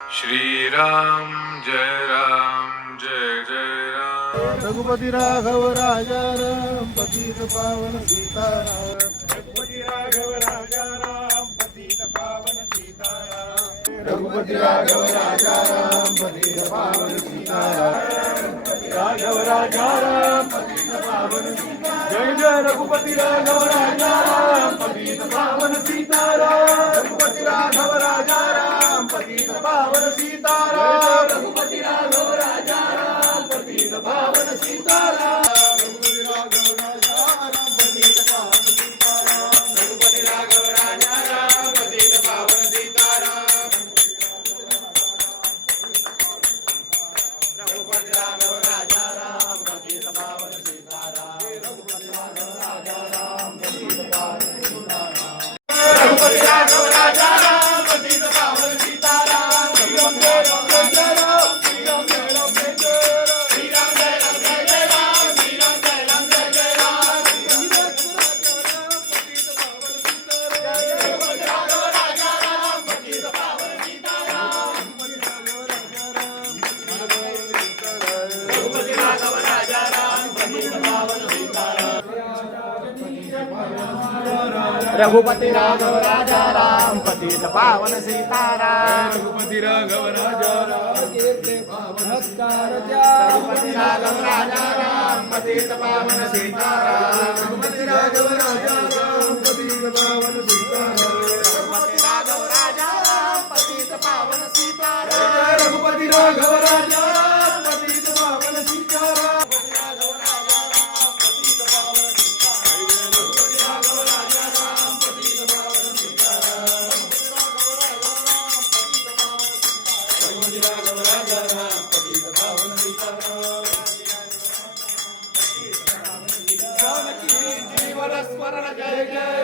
श्री राम जय जय राम। रघुपति राघव राजा राम पतित पावन सीताराम। रघुपति राघव राजा राम पतित पावन सीताराम। रघुपति राघव राजा राम पतित पावन सीताराम। राघव राजा राम पतित पावन सीताराम। जय जय रघुपति राघव राजा राम पतित पावन सीताराम। रघुपति राघव राजा राम पतित पावन सीताराम। रघुपति राघव राजा राम पतित पावन सीताराम। रघुपति राघव राजा राम पतित पावन सीताराम। रघुपति राघव राजा राम पतित पावन सीताराम। रघुपति राघव राजा राम पतित पावन सीताराम। रघुपति राघव राजा राम पतित पावन सीताराम। रघुपति राघव राजा राम पतित पावन सीताराम। श्री राम जय राम जय राम। श्री राम जय राम जय राम। श्री राम जय राम जय राम। श्री राम जय राम जय राम। रघुपति राघव राजा राम पतित पावन सीताराम। रघुपति राघव राजा राम पतित पावन सीताराम। रघुपति राघव राजा राम पतित पावन सीताराम। रघुपति राघव राजा राम रघुपति राघव राजा राम पतित पावन सीताराम। रघुपति राघव राजा राम पतित पावन सीताराम। रघुपति राघव राजा राम पतित पावन सीताराम। रघुपति राघव राजा राम पतित पावन सीताराम। जीवन स्मरण जय जय